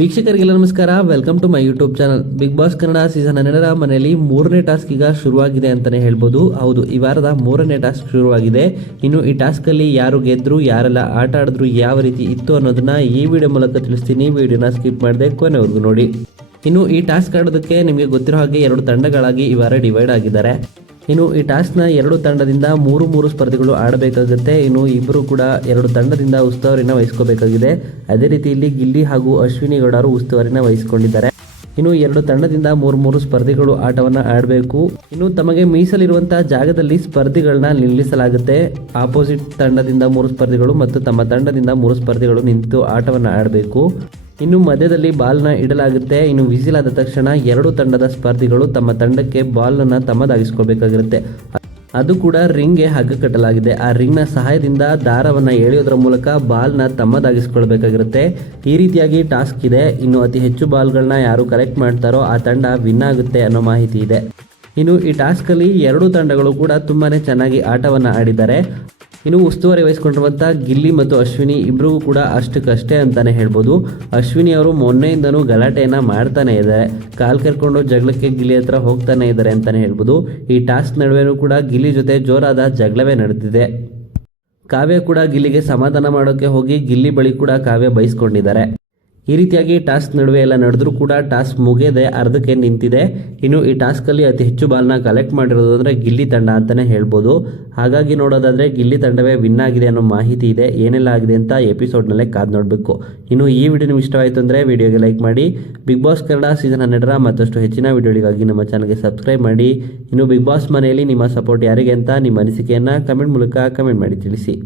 ವೀಕ್ಷಕರಿಗೆಲ್ಲ ನಮಸ್ಕಾರ. Welcome to my YouTube channel. Bigg Boss Kannada season 12ರ ಮನೆಯಲ್ಲಿ 3ನೇ ಟಾಸ್ಕ್ ಈಗ ಶುರುವಾಗಿದೆ ಅಂತಾನೆ ಹೇಳ್ಬೋದು. ಹೌದು, ಈ ವಾರದ 3ನೇ ಟಾಸ್ಕ್ ಶುರುವಾಗಿದೆ. ಇನ್ನು ಈ ಟಾಸ್ಕ್ ಅಲ್ಲಿ ಯಾರು ಗೆದ್ರು, ಯಾರೆಲ್ಲ ಆಟ ಆಡಿದ್ರು, ಯಾವ ರೀತಿ ಇತ್ತು ಅನ್ನೋದನ್ನ ಈ ವಿಡಿಯೋ ಮೂಲಕ ತಿಳಿಸ್ತೀನಿ. ವಿಡಿಯೋನ ಸ್ಕಿಪ್ ಮಾಡದೆ ಕೊನೆವರೆಗೂ ನೋಡಿ. ಇನ್ನು ಈ ಟಾಸ್ಕ್ ಆಡೋದಕ್ಕೆ ನಿಮಗೆ ಗೊತ್ತಿರೋ ಹಾಗೆ 2 ತಂಡಗಳಾಗಿ ಈ ವಾರ ಡಿವೈಡ್ ಆಗಿದ್ದಾರೆ. ಇನ್ನು ಈ ಟಾಸ್ಕ್ನ 2 ತಂಡದಿಂದ 3 ಸ್ಪರ್ಧಿಗಳು ಆಡಬೇಕಾಗುತ್ತೆ. ಇನ್ನು ಇಬ್ಬರು ಕೂಡ 2 ತಂಡದಿಂದ ಉಸ್ತುವಾರಿನ ವಹಿಸ್ಕೋಬೇಕಾಗಿದೆ. ಅದೇ ರೀತಿ ಇಲ್ಲಿ ಗಿಲ್ಲಿ ಹಾಗೂ ಅಶ್ವಿನಿ ಗೌಡರು ಉಸ್ತುವಾರಿನ ವಹಿಸಿಕೊಂಡಿದ್ದಾರೆ. ಇನ್ನು 2 ತಂಡದಿಂದ 3 ಸ್ಪರ್ಧಿಗಳು ಆಟವನ್ನು ಆಡಬೇಕು. ಇನ್ನು ತಮಗೆ ಮೀಸಲಿರುವಂತಹ ಜಾಗದಲ್ಲಿ ಸ್ಪರ್ಧಿಗಳನ್ನ ನಿಲ್ಲಿಸಲಾಗುತ್ತೆ. ಆಪೋಸಿಟ್ ತಂಡದಿಂದ 3 ಸ್ಪರ್ಧಿಗಳು ಮತ್ತು ತಮ್ಮ ತಂಡದಿಂದ 3 ಸ್ಪರ್ಧಿಗಳು ನಿಂತು ಆಟವನ್ನು ಆಡಬೇಕು. ಇನ್ನು ಮಧ್ಯದಲ್ಲಿ ಬಾಲ್ನ ಇಡಲಾಗುತ್ತೆ. ಇನ್ನು ವಿಸಿಲ್ ಆದ ತಕ್ಷಣ 2 ತಂಡದ ಸ್ಪರ್ಧಿಗಳು ತಮ್ಮ ತಂಡಕ್ಕೆ ಬಾಲ್ನ ತಮ್ಮದಾಗಿಸ್ಕೊಳ್ಬೇಕಾಗಿರುತ್ತೆ. ಅದು ಕೂಡ ರಿಂಗ್ಗೆ ಹಗ್ಗ ಕಟ್ಟಲಾಗಿದೆ. ಆ ರಿಂಗ್ನ ಸಹಾಯದಿಂದ ದಾರವನ್ನು ಎಳೆಯೋದ್ರ ಮೂಲಕ ಬಾಲ್ನ ತಮ್ಮದಾಗಿಸ್ಕೊಳ್ಬೇಕಾಗಿರುತ್ತೆ. ಈ ರೀತಿಯಾಗಿ ಟಾಸ್ಕ್ ಇದೆ. ಇನ್ನು ಅತಿ ಹೆಚ್ಚು ಬಾಲ್ಗಳನ್ನ ಯಾರು ಕಲೆಕ್ಟ್ ಮಾಡ್ತಾರೋ ಆ ತಂಡ ವಿನ್ ಆಗುತ್ತೆ ಅನ್ನೋ ಮಾಹಿತಿ ಇದೆ. ಇನ್ನು ಈ ಟಾಸ್ಕಲ್ಲಿ 2 ತಂಡಗಳು ಕೂಡ ತುಂಬಾನೇ ಚೆನ್ನಾಗಿ ಆಟವನ್ನು ಆಡಿದ್ದಾರೆ. ಇನ್ನು ಉಸ್ತುವಾರಿ ವಹಿಸಿಕೊಂಡಿರುವಂಥ ಗಿಲ್ಲಿ ಮತ್ತು ಅಶ್ವಿನಿ ಇಬ್ಬರಿಗೂ ಕೂಡ ಅಷ್ಟಕ್ಕಷ್ಟೇ ಅಂತಾನೆ ಹೇಳ್ಬೋದು. ಅಶ್ವಿನಿ ಅವರು ಮೊನ್ನೆಯಿಂದನೂ ಗಲಾಟೆಯನ್ನು ಮಾಡ್ತಾನೆ ಇದ್ದಾರೆ. ಕಾಲು ಕರ್ಕೊಂಡು ಜಗಳಕ್ಕೆ ಗಿಲ್ಲಿ ಹತ್ರ ಹೋಗ್ತಾನೆ ಇದ್ದಾರೆ ಅಂತಾನೆ ಹೇಳ್ಬೋದು. ಈ ಟಾಸ್ಕ್ ನಡುವೆನೂ ಕೂಡ ಗಿಲ್ಲಿ ಜೊತೆ ಜೋರಾದ ಜಗಳವೇ ನಡೆದಿದೆ. ಕಾವ್ಯ ಕೂಡ ಗಿಲ್ಲಿಗೆ ಸಮಾಧಾನ ಮಾಡೋಕ್ಕೆ ಹೋಗಿ ಗಿಲ್ಲಿ ಬಳಿ ಕೂಡ ಕಾವ್ಯ ಬೈಸ್ಕೊಂಡಿದ್ದಾರೆ. ಈ ರೀತಿಯಾಗಿ ಟಾಸ್ಕ್ ನಡುವೆ ಎಲ್ಲ ನಡೆದ್ರೂ ಕೂಡ ಟಾಸ್ಕ್ ಮುಗಿಯದೆ ಅರ್ಧಕ್ಕೆ ನಿಂತಿದೆ. ಇನ್ನು ಈ ಟಾಸ್ಕಲ್ಲಿ ಅತಿ ಹೆಚ್ಚು ಬಾಲ್ನ ಕಲೆಕ್ಟ್ ಮಾಡಿರೋದು ಅಂದರೆ ಗಿಲ್ಲಿ ತಂಡ ಅಂತಲೇ ಹೇಳ್ಬೋದು. ಹಾಗಾಗಿ ನೋಡೋದಾದರೆ ಗಿಲ್ಲಿ ತಂಡವೇ ವಿನ್ ಆಗಿದೆ ಅನ್ನೋ ಮಾಹಿತಿ ಇದೆ. ಏನೆಲ್ಲ ಆಗಿದೆ ಅಂತ ಎಪಿಸೋಡ್ನಲ್ಲೇ ಕಾದು ನೋಡಬೇಕು. ಇನ್ನು ಈ ವಿಡಿಯೋ ನಿಮ್ಗೆ ಇಷ್ಟವಾಯಿತು ಅಂದರೆ ವಿಡಿಯೋಗೆ ಲೈಕ್ ಮಾಡಿ. ಬಿಗ್ ಬಾಸ್ ಕನ್ನಡ ಸೀಸನ್ 12ರ ಮತ್ತಷ್ಟು ಹೆಚ್ಚಿನ ವಿಡಿಯೋಗಳಿಗಾಗಿ ನಮ್ಮ ಚಾನಲ್ಗೆ ಸಬ್ಸ್ಕ್ರೈಬ್ ಮಾಡಿ. ಇನ್ನು ಬಿಗ್ ಬಾಸ್ ಮನೆಯಲ್ಲಿ ನಿಮ್ಮ ಸಪೋರ್ಟ್ ಯಾರಿಗೆ ಅಂತ ನಿಮ್ಮ ಅನಿಸಿಕೆಯನ್ನು ಕಮೆಂಟ್ ಮೂಲಕ ಕಮೆಂಟ್ ಮಾಡಿ ತಿಳಿಸಿ.